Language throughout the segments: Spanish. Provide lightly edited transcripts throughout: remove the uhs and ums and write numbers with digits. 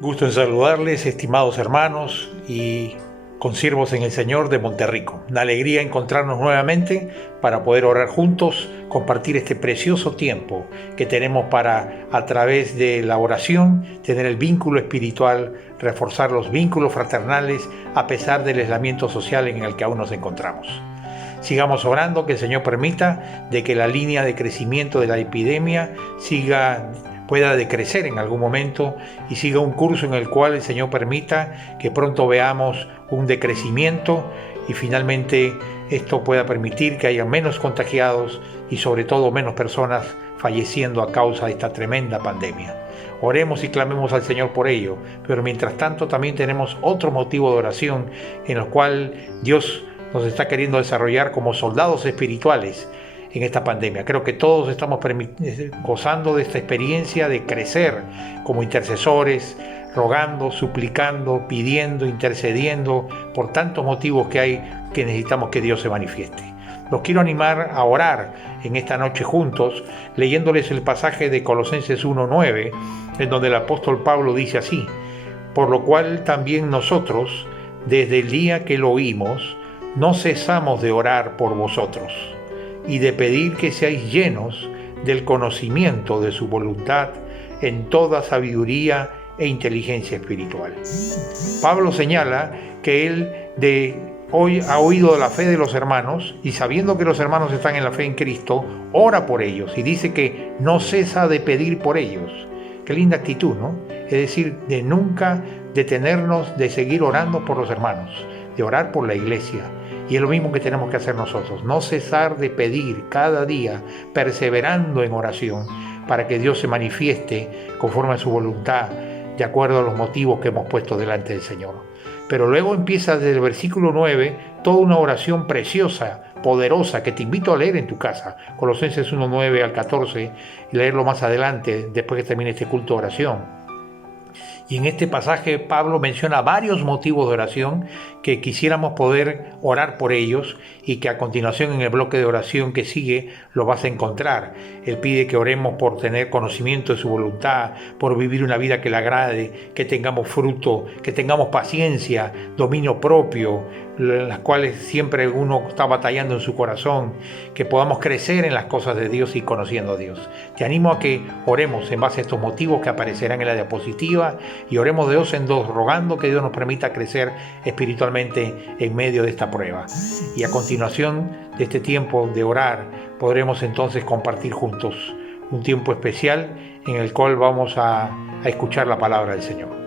Gusto en saludarles, estimados hermanos y consiervos en el Señor de Monterrico. Una alegría encontrarnos nuevamente para poder orar juntos, compartir este precioso tiempo que tenemos para, a través de la oración, tener el vínculo espiritual, reforzar los vínculos fraternales a pesar del aislamiento social en el que aún nos encontramos. Sigamos orando, que el Señor permita de que la línea de crecimiento de la epidemia pueda decrecer en algún momento y siga un curso en el cual el Señor permita que pronto veamos un decrecimiento y finalmente esto pueda permitir que haya menos contagiados y sobre todo menos personas falleciendo a causa de esta tremenda pandemia. Oremos y clamemos al Señor por ello, pero mientras tanto también tenemos otro motivo de oración en el cual Dios nos está queriendo desarrollar como soldados espirituales en esta pandemia. Creo que todos estamos gozando de esta experiencia de crecer como intercesores, rogando, suplicando, pidiendo, intercediendo por tantos motivos que hay que necesitamos que Dios se manifieste. Los quiero animar a orar en esta noche juntos, leyéndoles el pasaje de Colosenses 1:9, en donde el apóstol Pablo dice así: por lo cual también nosotros, desde el día que lo oímos, no cesamos de orar por vosotros y de pedir que seáis llenos del conocimiento de su voluntad en toda sabiduría e inteligencia espiritual. Pablo señala que él hoy ha oído la fe de los hermanos y sabiendo que los hermanos están en la fe en Cristo, ora por ellos y dice que no cesa de pedir por ellos. Qué linda actitud, ¿no? Es decir, de nunca detenernos de seguir orando por los hermanos, de orar por la iglesia. Y es lo mismo que tenemos que hacer nosotros, no cesar de pedir cada día, perseverando en oración, para que Dios se manifieste conforme a su voluntad, de acuerdo a los motivos que hemos puesto delante del Señor. Pero luego empieza desde el versículo 9 toda una oración preciosa, poderosa, que te invito a leer en tu casa, Colosenses 1:9 al 14, y leerlo más adelante, después que termine este culto de oración. Y en este pasaje Pablo menciona varios motivos de oración que quisiéramos poder orar por ellos y que a continuación en el bloque de oración que sigue lo vas a encontrar. Él pide que oremos por tener conocimiento de su voluntad, por vivir una vida que le agrade, que tengamos fruto, que tengamos paciencia, dominio propio, las cuales siempre uno está batallando en su corazón, que podamos crecer en las cosas de Dios y conociendo a Dios. Te animo a que oremos en base a estos motivos que aparecerán en la diapositiva y oremos de dos en dos, rogando que Dios nos permita crecer espiritualmente en medio de esta prueba. Y a continuación de este tiempo de orar, podremos entonces compartir juntos un tiempo especial en el cual vamos a escuchar la palabra del Señor.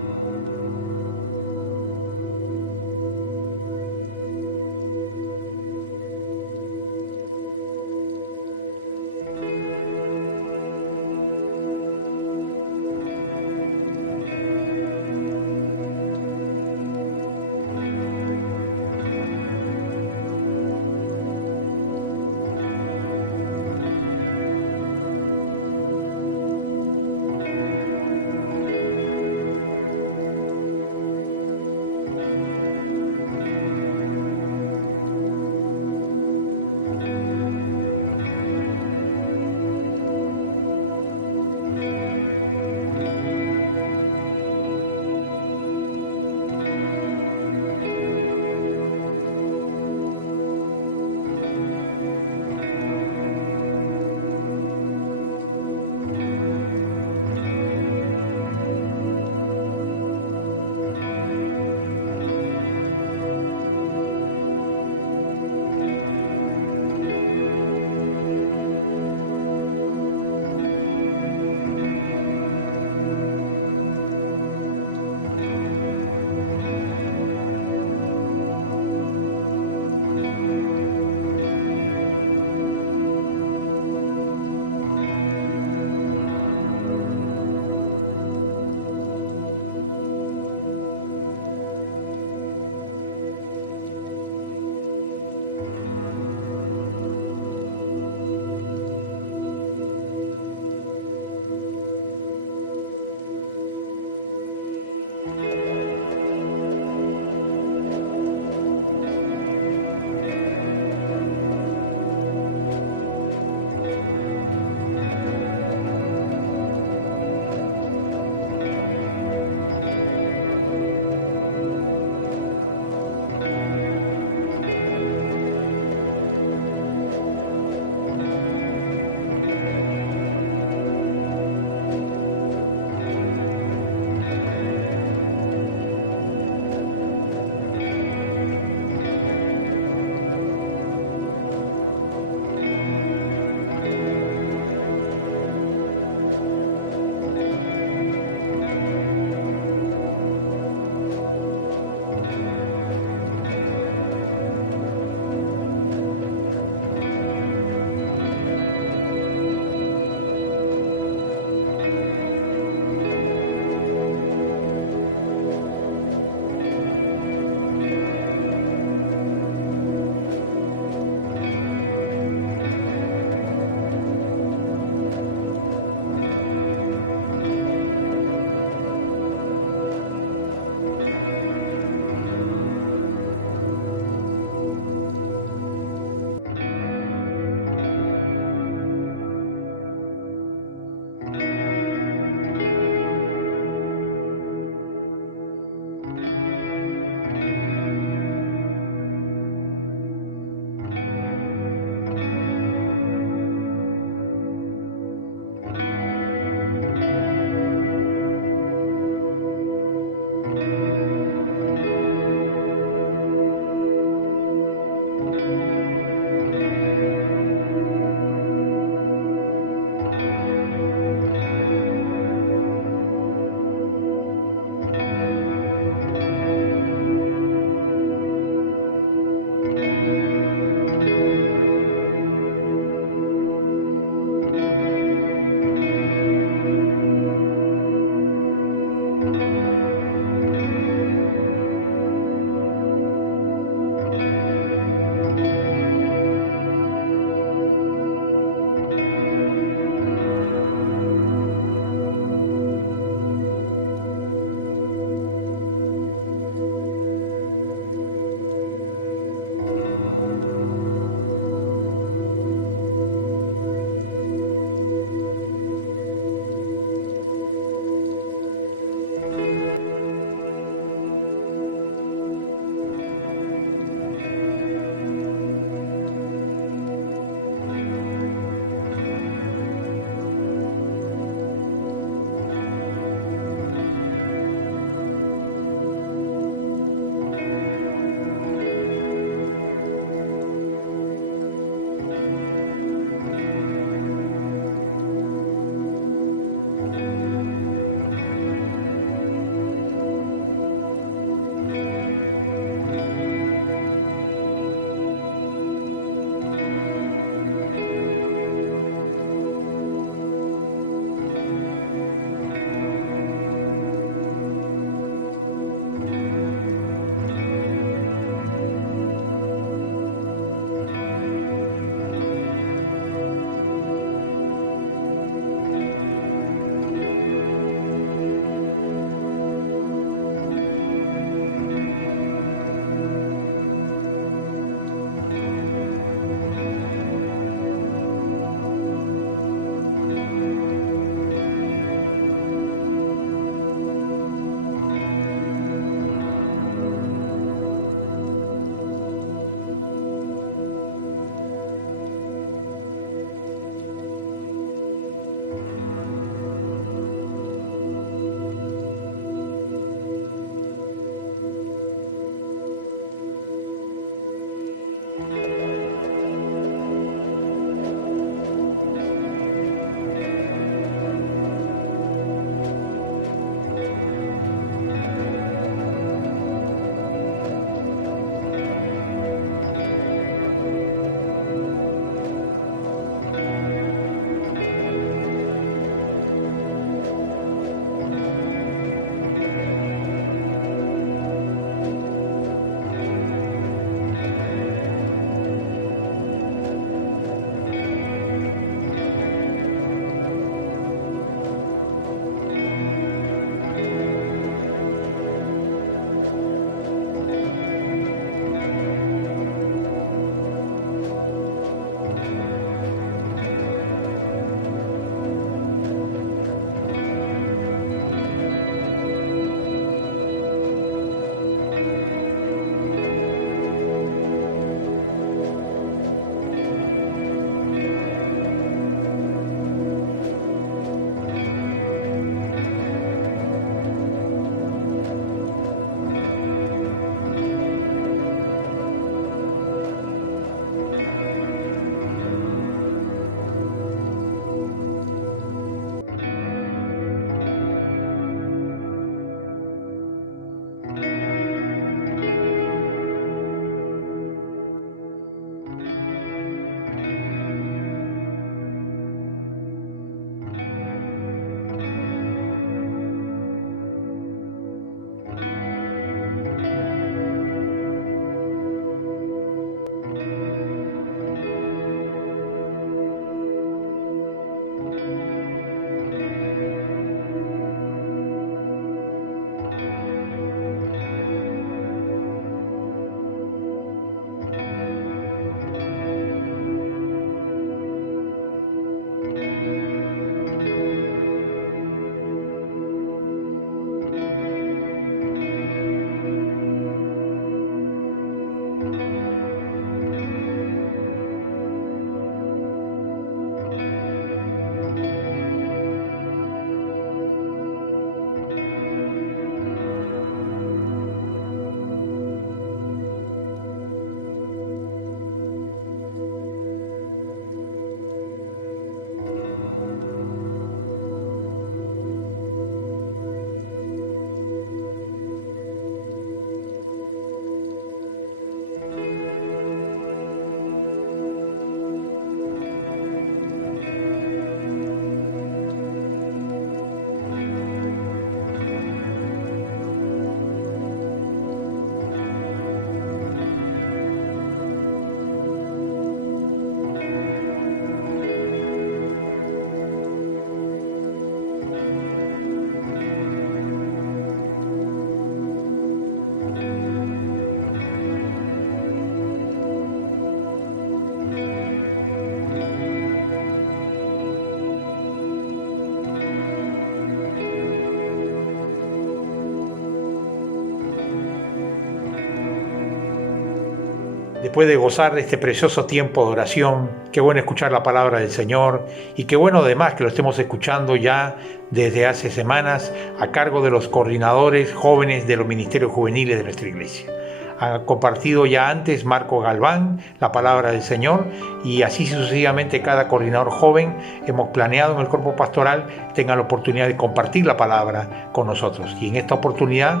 después de gozar de este precioso tiempo de oración, qué bueno escuchar la palabra del Señor y qué bueno además que lo estemos escuchando ya desde hace semanas a cargo de los coordinadores jóvenes de los ministerios juveniles de nuestra iglesia. Ha compartido ya antes Marco Galván la palabra del Señor y así sucesivamente cada coordinador joven hemos planeado en el cuerpo pastoral tenga la oportunidad de compartir la palabra con nosotros. Y en esta oportunidad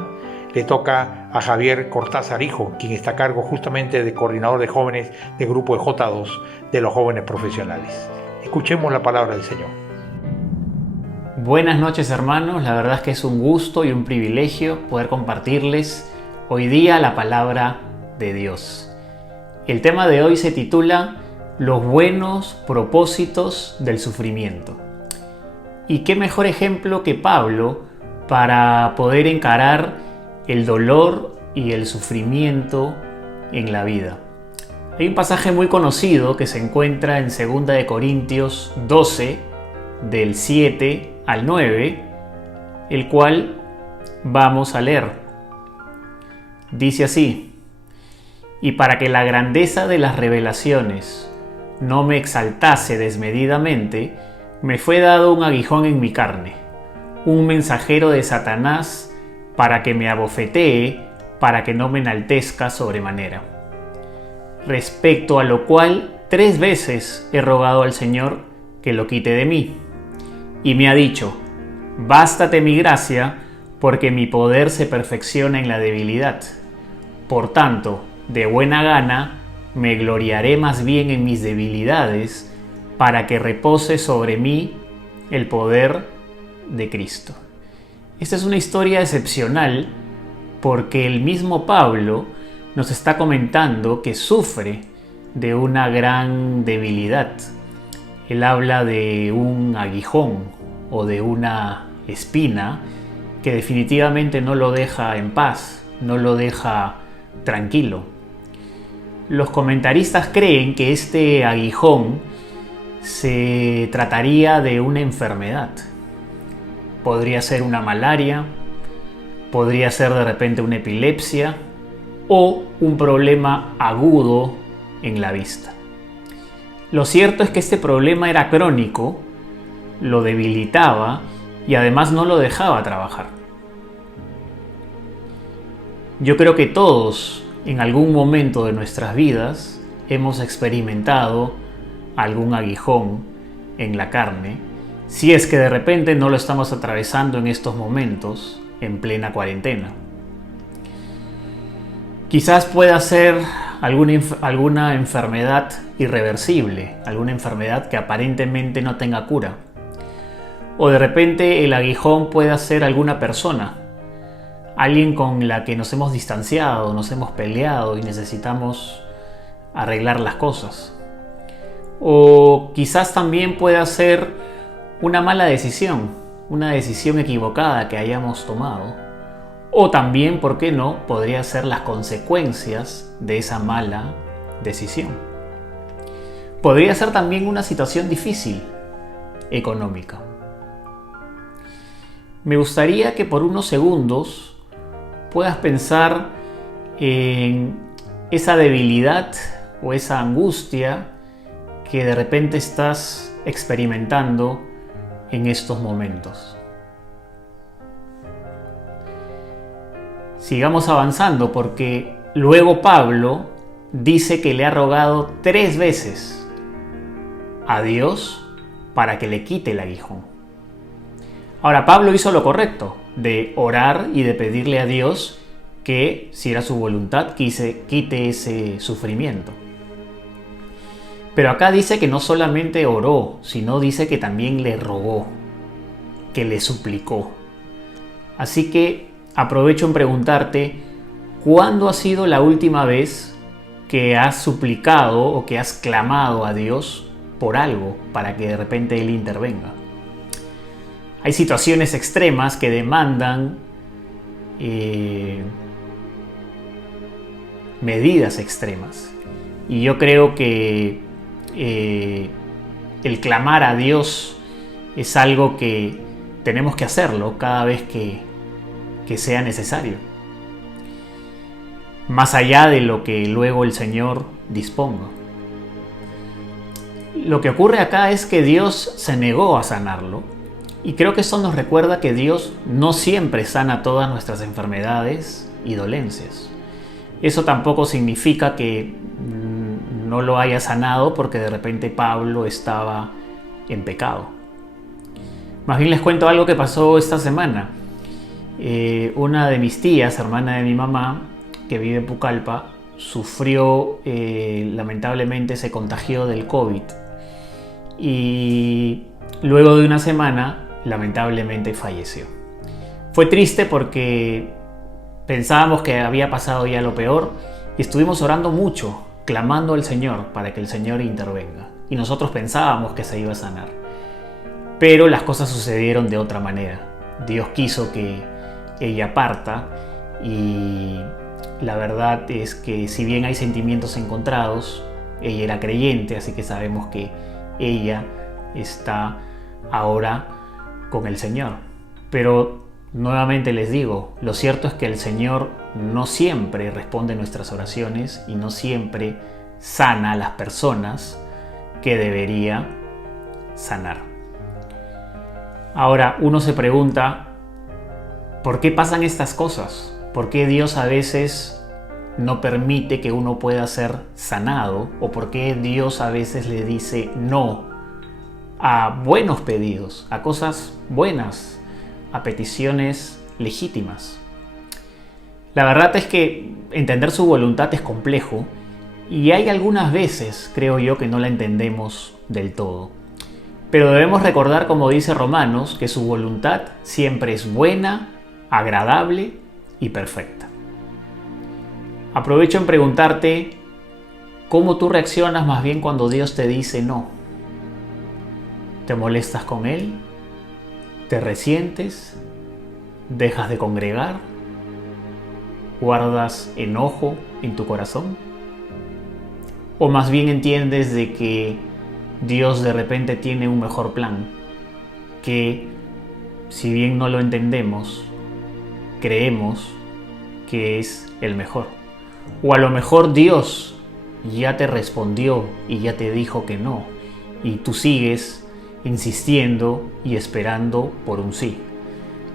le toca a Javier Cortázar Hijo, quien está a cargo justamente de coordinador de jóvenes del grupo de J2 de los jóvenes profesionales. Escuchemos la palabra del Señor. Buenas noches, hermanos. La verdad es que es un gusto y un privilegio poder compartirles hoy día la palabra de Dios. El tema de hoy se titula Los buenos propósitos del sufrimiento. Y qué mejor ejemplo que Pablo para poder encarar el dolor y el sufrimiento en la vida. Hay un pasaje muy conocido que se encuentra en 2 de Corintios 12, del 7 al 9, el cual vamos a leer. Dice así: y para que la grandeza de las revelaciones no me exaltase desmedidamente, me fue dado un aguijón en mi carne, un mensajero de Satanás para que me abofetee, para que no me enaltezca sobremanera. Respecto a lo cual 3 veces he rogado al Señor que lo quite de mí. Y me ha dicho: bástate mi gracia, porque mi poder se perfecciona en la debilidad. Por tanto, de buena gana, me gloriaré más bien en mis debilidades, para que repose sobre mí el poder de Cristo. Esta es una historia excepcional porque el mismo Pablo nos está comentando que sufre de una gran debilidad. Él habla de un aguijón o de una espina que definitivamente no lo deja en paz, no lo deja tranquilo. Los comentaristas creen que este aguijón se trataría de una enfermedad. Podría ser una malaria, podría ser de repente una epilepsia o un problema agudo en la vista. Lo cierto es que este problema era crónico, lo debilitaba y además no lo dejaba trabajar. Yo creo que todos en algún momento de nuestras vidas hemos experimentado algún aguijón en la carne, si es que de repente no lo estamos atravesando en estos momentos, en plena cuarentena. Quizás pueda ser alguna enfermedad irreversible, alguna enfermedad que aparentemente no tenga cura. O de repente el aguijón pueda ser alguna persona, alguien con la que nos hemos distanciado, nos hemos peleado y necesitamos arreglar las cosas. O quizás también pueda ser una mala decisión, una decisión equivocada que hayamos tomado. O también, ¿por qué no?, podría ser las consecuencias de esa mala decisión. Podría ser también una situación difícil, económica. Me gustaría que por unos segundos puedas pensar en esa debilidad o esa angustia que de repente estás experimentando en estos momentos. Sigamos avanzando porque luego Pablo dice que le ha rogado 3 veces a Dios para que le quite el aguijón. Ahora, Pablo hizo lo correcto de orar y de pedirle a Dios que, si era su voluntad, quite ese sufrimiento. Pero acá dice que no solamente oró, sino dice que también le rogó, que le suplicó. Así que aprovecho en preguntarte, ¿cuándo ha sido la última vez que has suplicado o que has clamado a Dios por algo para que de repente Él intervenga? Hay situaciones extremas que demandan medidas extremas. Y yo creo que el clamar a Dios es algo que tenemos que hacerlo cada vez que sea necesario. más allá de lo que luego el Señor disponga. Lo que ocurre acá es que Dios se negó a sanarlo, y creo que eso nos recuerda que Dios no siempre sana todas nuestras enfermedades y dolencias. Eso tampoco significa que no lo haya sanado porque de repente Pablo estaba en pecado. Más bien les cuento algo que pasó esta semana. Una de mis tías, hermana de mi mamá, que vive en Pucallpa, sufrió, lamentablemente se contagió del COVID. Y luego de una semana, lamentablemente falleció. Fue triste porque pensábamos que había pasado ya lo peor y estuvimos orando mucho, clamando al Señor para que el Señor intervenga. Y nosotros pensábamos que se iba a sanar. Pero las cosas sucedieron de otra manera. Dios quiso que ella parta, y la verdad es que si bien hay sentimientos encontrados, ella era creyente, así que sabemos que ella está ahora con el Señor. Pero nuevamente les digo, lo cierto es que el Señor no siempre responde nuestras oraciones y no siempre sana a las personas que debería sanar. Ahora uno se pregunta, ¿por qué pasan estas cosas? ¿Por qué Dios a veces no permite que uno pueda ser sanado? ¿O por qué Dios a veces le dice no a buenos pedidos, a cosas buenas, a peticiones legítimas? La verdad es que entender su voluntad es complejo, y hay algunas veces, creo yo, que no la entendemos del todo. Pero debemos recordar, como dice Romanos, que su voluntad siempre es buena, agradable y perfecta. Aprovecho en preguntarte cómo tú reaccionas más bien cuando Dios te dice no. ¿Te molestas con Él? ¿Te resientes? ¿Dejas de congregar? ¿Guardas enojo en tu corazón? ¿O más bien entiendes de que Dios de repente tiene un mejor plan, que si bien no lo entendemos, creemos que es el mejor? O a lo mejor Dios ya te respondió y ya te dijo que no, y tú sigues insistiendo y esperando por un sí.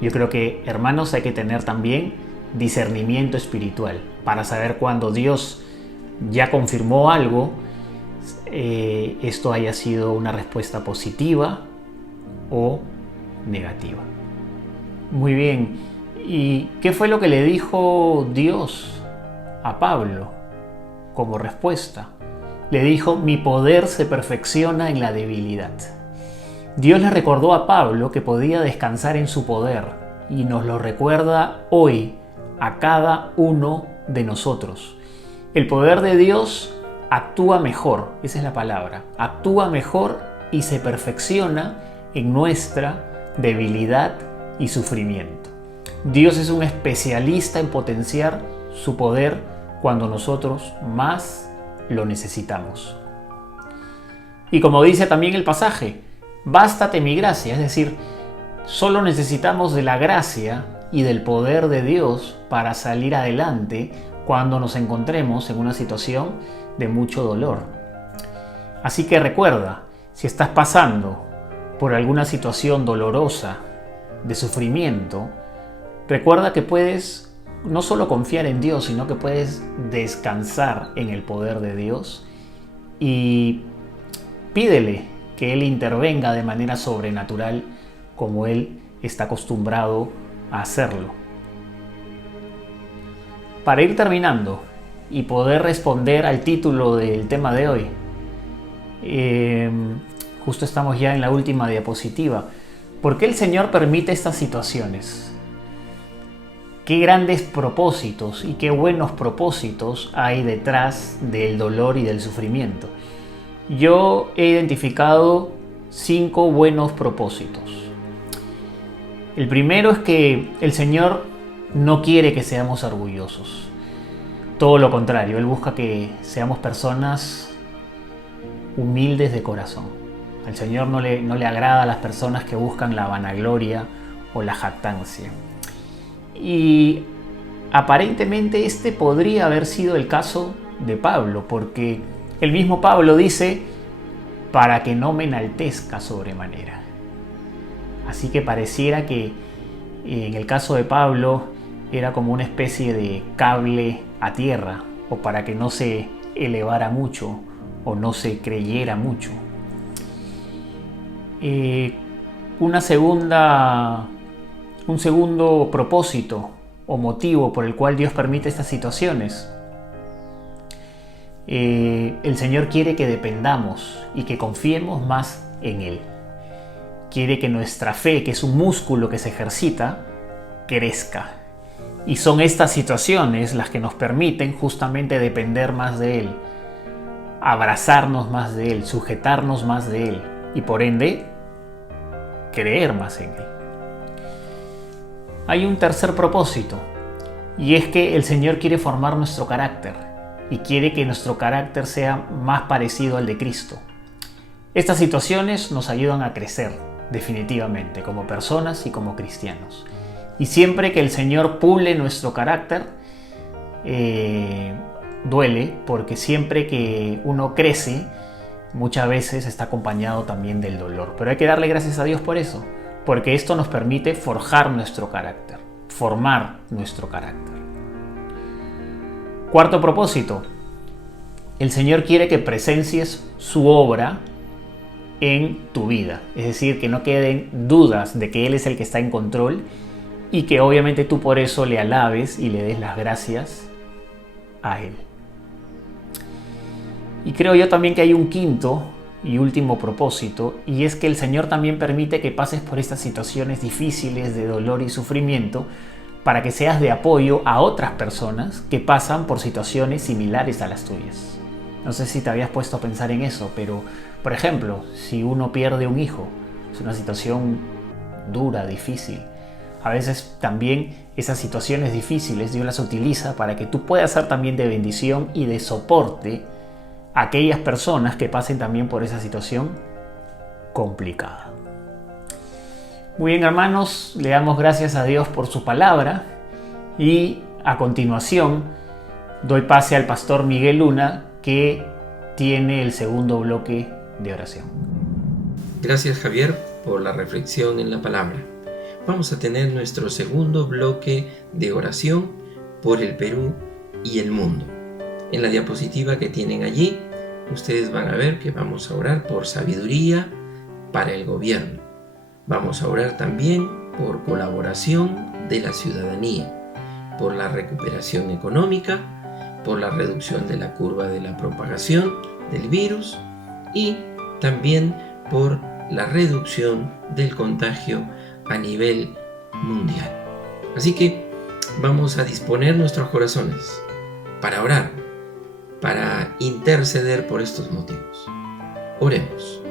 Yo creo que, hermanos, hay que tener también discernimiento espiritual para saber cuando Dios ya confirmó algo, esto haya sido una respuesta positiva o negativa. Muy bien, ¿y qué fue lo que le dijo Dios a Pablo como respuesta? Le dijo: mi poder se perfecciona en la debilidad. Dios le recordó a Pablo que podía descansar en su poder, y nos lo recuerda hoy a cada uno de nosotros. El poder de Dios actúa mejor, esa es la palabra, actúa mejor y se perfecciona en nuestra debilidad y sufrimiento. Dios es un especialista en potenciar su poder cuando nosotros más lo necesitamos. Y como dice también el pasaje, bástate mi gracia, es decir, solo necesitamos de la gracia y del poder de Dios para salir adelante cuando nos encontremos en una situación de mucho dolor. Así que recuerda, si estás pasando por alguna situación dolorosa, de sufrimiento, recuerda que puedes no solo confiar en Dios, sino que puedes descansar en el poder de Dios, y pídele que Él intervenga de manera sobrenatural como Él está acostumbrado a hacerlo. Para ir terminando y poder responder al título del tema de hoy, justo estamos ya en la última diapositiva. ¿Por qué el Señor permite estas situaciones? ¿Qué grandes propósitos y qué buenos propósitos hay detrás del dolor y del sufrimiento? Yo he identificado 5 buenos propósitos. El primero es que el Señor no quiere que seamos orgullosos. Todo lo contrario, Él busca que seamos personas humildes de corazón. Al Señor no le agrada a las personas que buscan la vanagloria o la jactancia. Y aparentemente este podría haber sido el caso de Pablo, porque el mismo Pablo dice, para que no me enaltezca sobremanera. Así que pareciera que en el caso de Pablo era como una especie de cable a tierra, o para que no se elevara mucho o no se creyera mucho. Un segundo propósito o motivo por el cual Dios permite estas situaciones. El Señor quiere que dependamos y que confiemos más en Él. Quiere que nuestra fe, que es un músculo que se ejercita, crezca. Y son estas situaciones las que nos permiten justamente depender más de Él, abrazarnos más de Él, sujetarnos más de Él y por ende creer más en Él. Hay un tercer propósito, y es que el Señor quiere formar nuestro carácter y quiere que nuestro carácter sea más parecido al de Cristo. Estas situaciones nos ayudan a crecer definitivamente como personas y como cristianos. Y siempre que el Señor pule nuestro carácter, duele, porque siempre que uno crece, muchas veces está acompañado también del dolor. Pero hay que darle gracias a Dios por eso, porque esto nos permite forjar nuestro carácter, formar nuestro carácter. Cuarto propósito, el Señor quiere que presencies su obra en tu vida, es decir, que no queden dudas de que Él es el que está en control y que obviamente tú por eso le alabes y le des las gracias a Él. Y creo yo también que hay un quinto y último propósito, y es que el Señor también permite que pases por estas situaciones difíciles de dolor y sufrimiento para que seas de apoyo a otras personas que pasan por situaciones similares a las tuyas. No sé si te habías puesto a pensar en eso, pero por ejemplo, si uno pierde un hijo, es una situación dura, difícil. A veces también esas situaciones difíciles Dios las utiliza para que tú puedas ser también de bendición y de soporte a aquellas personas que pasen también por esa situación complicada. Muy bien, hermanos, le damos gracias a Dios por su palabra y a continuación doy pase al pastor Miguel Luna, que tiene el segundo bloque de oración. Gracias, Javier, por la reflexión en la palabra. Vamos a tener nuestro segundo bloque de oración por el Perú y el mundo. En la diapositiva que tienen allí, ustedes van a ver que vamos a orar por sabiduría para el gobierno. Vamos a orar también por colaboración de la ciudadanía, por la recuperación económica, por la reducción de la curva de la propagación del virus y también por la reducción del contagio a nivel mundial. Así que vamos a disponer nuestros corazones para orar, para interceder por estos motivos. Oremos.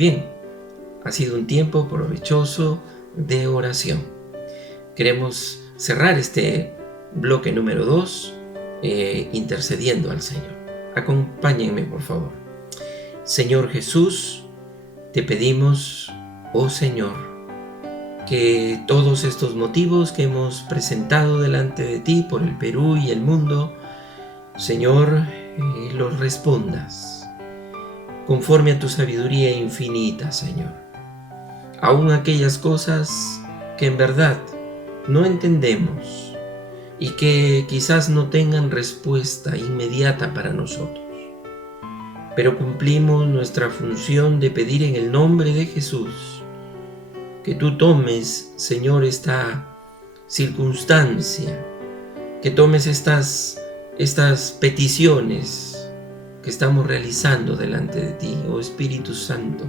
bien, ha sido un tiempo provechoso de oración. Queremos cerrar este bloque número 2 intercediendo al Señor. Acompáñenme, por favor. Señor Jesús, te pedimos, oh Señor, que todos estos motivos que hemos presentado delante de ti por el Perú y el mundo, Señor, los respondas conforme a tu sabiduría infinita, Señor. Aún aquellas cosas que en verdad no entendemos y que quizás no tengan respuesta inmediata para nosotros, pero cumplimos nuestra función de pedir en el nombre de Jesús que tú tomes, Señor, esta circunstancia, que tomes estas peticiones que estamos realizando delante de ti, oh Espíritu Santo,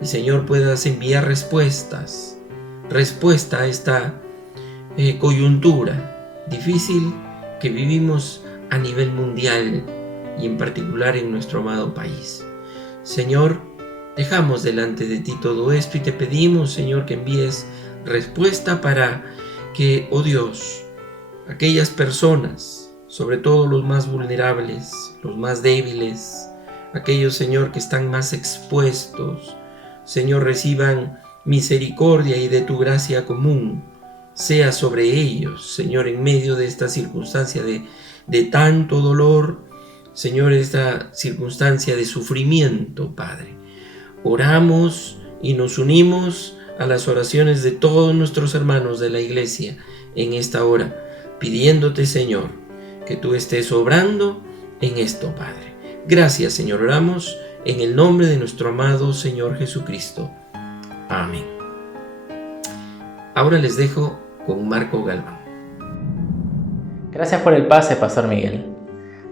y Señor, puedas enviar respuesta a esta coyuntura difícil que vivimos a nivel mundial y en particular en nuestro amado país. Señor, dejamos delante de ti todo esto y te pedimos, Señor, que envíes respuesta para que, oh Dios, aquellas personas, sobre todo los más vulnerables, los más débiles, aquellos, Señor, que están más expuestos, Señor, reciban misericordia y de tu gracia común sea sobre ellos, Señor, en medio de esta circunstancia de tanto dolor, Señor, esta circunstancia de sufrimiento, Padre. Oramos y nos unimos a las oraciones de todos nuestros hermanos de la iglesia en esta hora, pidiéndote, Señor, que tú estés obrando en esto, Padre. Gracias, Señor, oramos en el nombre de nuestro amado Señor Jesucristo. Amén. Ahora les dejo con Marco Galván. Gracias por el pase, Pastor Miguel.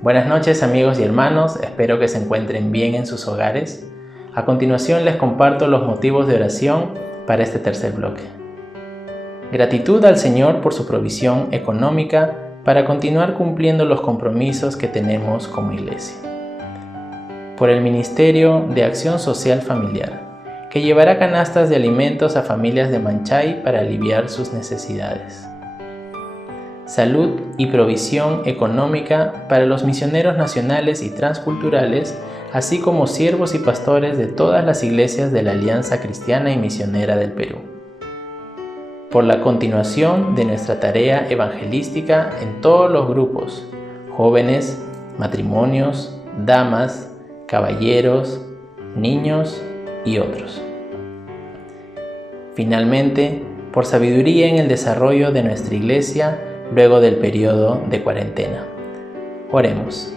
Buenas noches, amigos y hermanos, espero que se encuentren bien en sus hogares. A continuación les comparto los motivos de oración para este tercer bloque. Gratitud al Señor por su provisión económica para continuar cumpliendo los compromisos que tenemos como iglesia. Por el Ministerio de Acción Social Familiar, que llevará canastas de alimentos a familias de Manchay para aliviar sus necesidades. Salud y provisión económica para los misioneros nacionales y transculturales, así como siervos y pastores de todas las iglesias de la Alianza Cristiana y Misionera del Perú. Por la continuación de nuestra tarea evangelística en todos los grupos, jóvenes, matrimonios, damas, caballeros, niños y otros. Finalmente, por sabiduría en el desarrollo de nuestra iglesia luego del periodo de cuarentena. Oremos.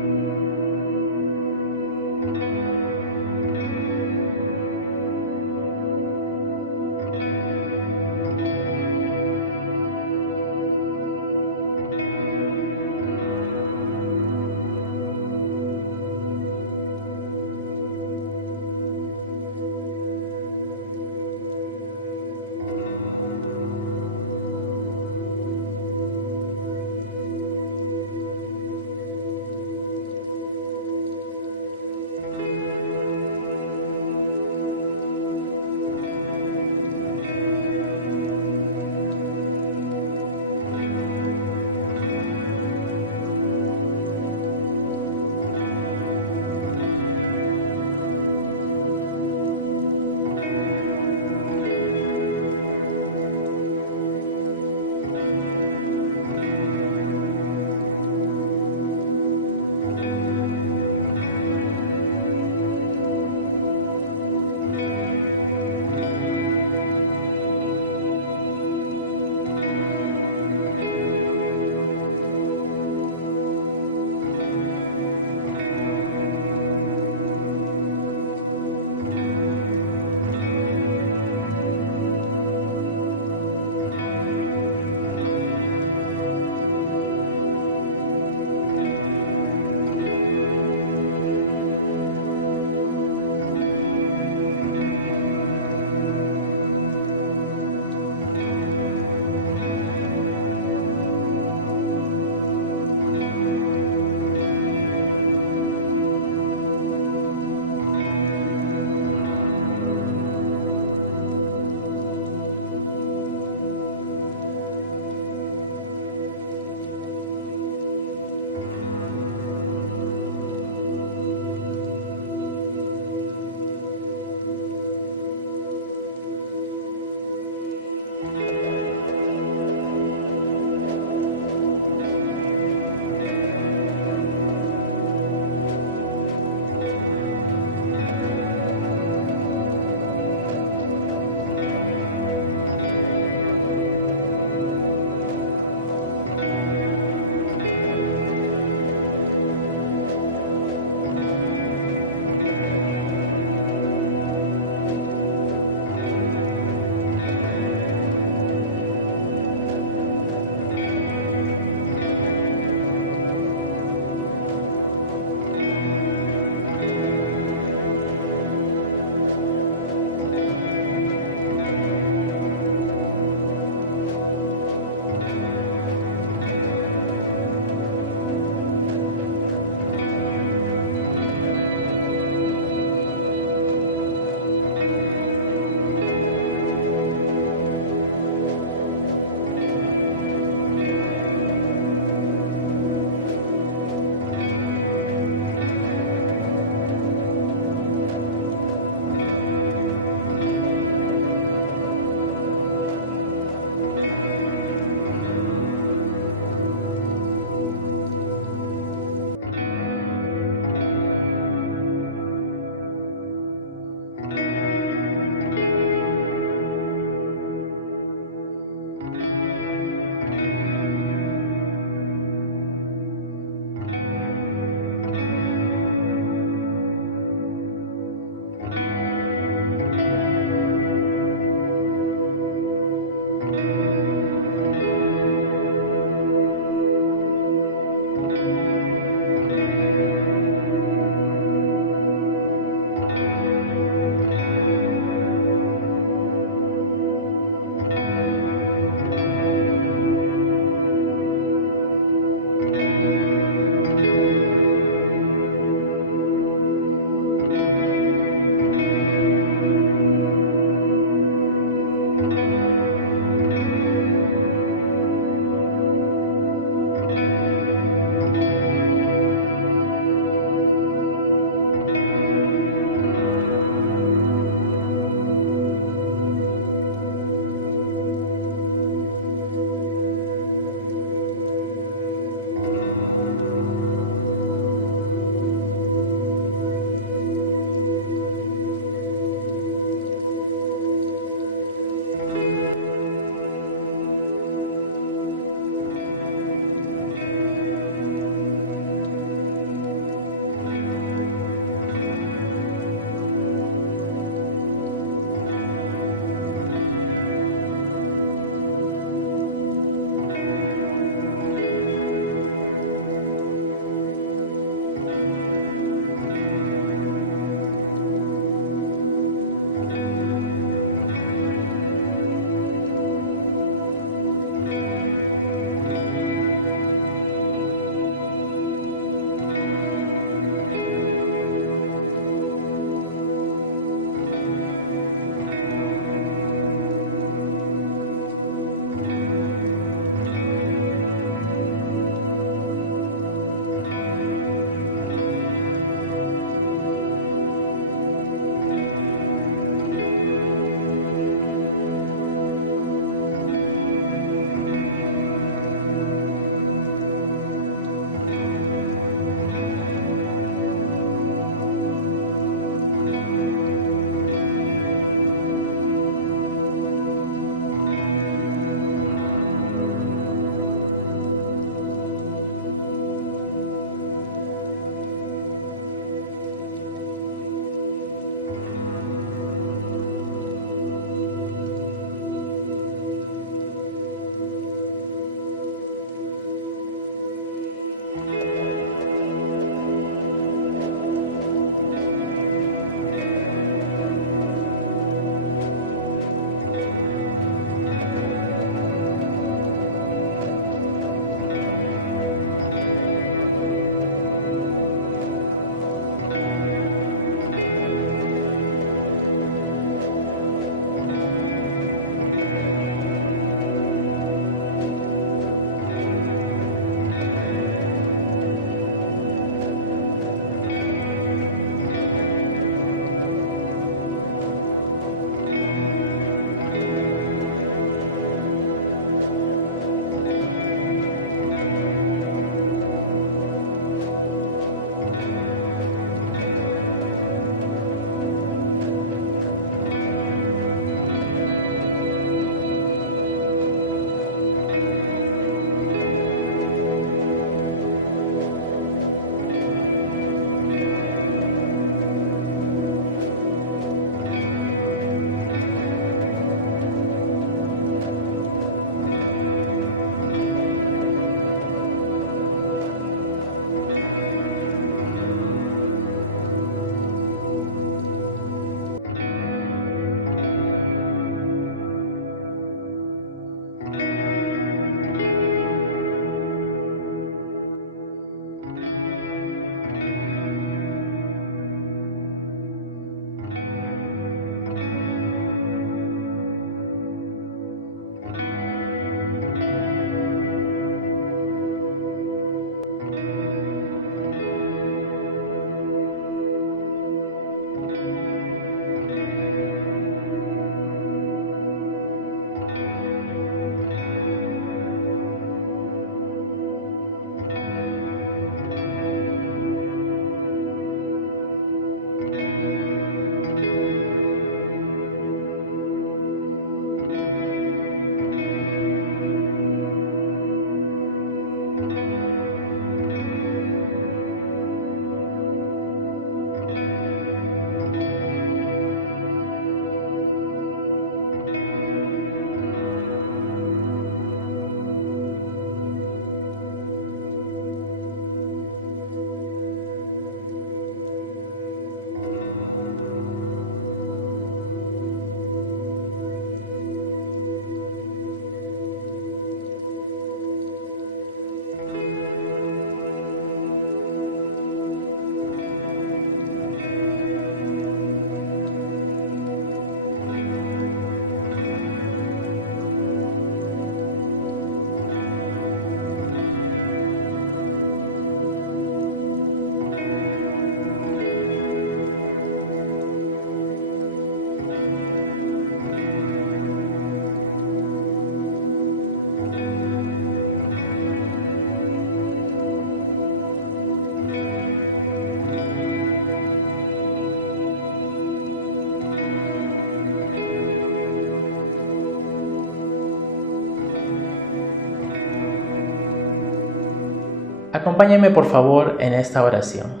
Acompáñame por favor en esta oración.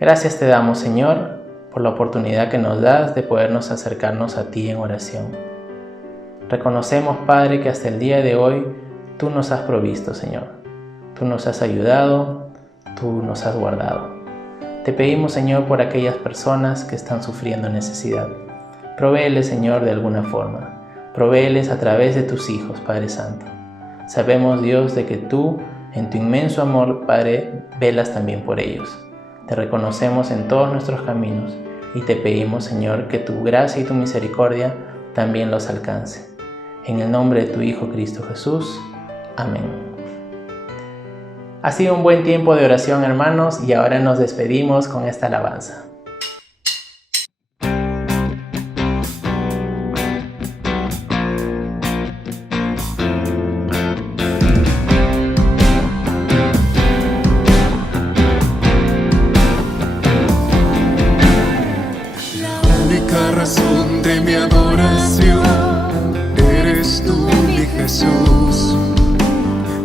Gracias te damos, Señor, por la oportunidad que nos das de podernos acercarnos a ti en oración. Reconocemos, Padre, que hasta el día de hoy tú nos has provisto, Señor. Tú nos has ayudado, tú nos has guardado. Te pedimos, Señor, por aquellas personas que están sufriendo necesidad. Provéeles, Señor, de alguna forma. Provéeles a través de tus hijos, Padre Santo. Sabemos, Dios, de que tú, en tu inmenso amor, Padre, velas también por ellos. Te reconocemos en todos nuestros caminos y te pedimos, Señor, que tu gracia y tu misericordia también los alcance. En el nombre de tu Hijo Cristo Jesús. Amén. Ha sido un buen tiempo de oración, hermanos, y ahora nos despedimos con esta alabanza. Razón de mi adoración, eres tú, mi Jesús,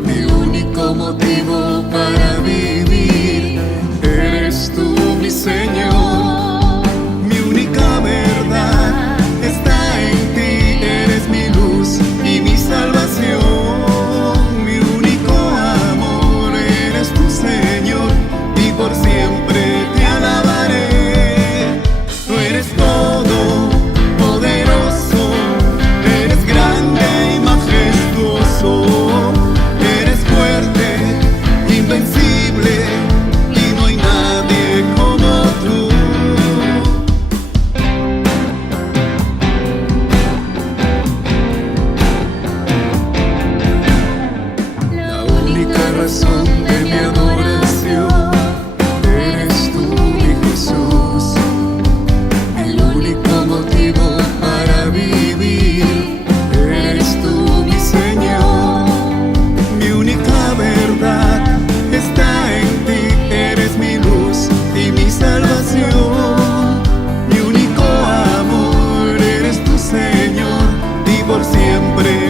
mi único motivo para vivir, eres tú, mi Señor, mi única verdad está en ti, eres mi luz y mi salvación, mi único amor, eres tú, Señor, y por siempre te alabaré, tú eres todo. Por siempre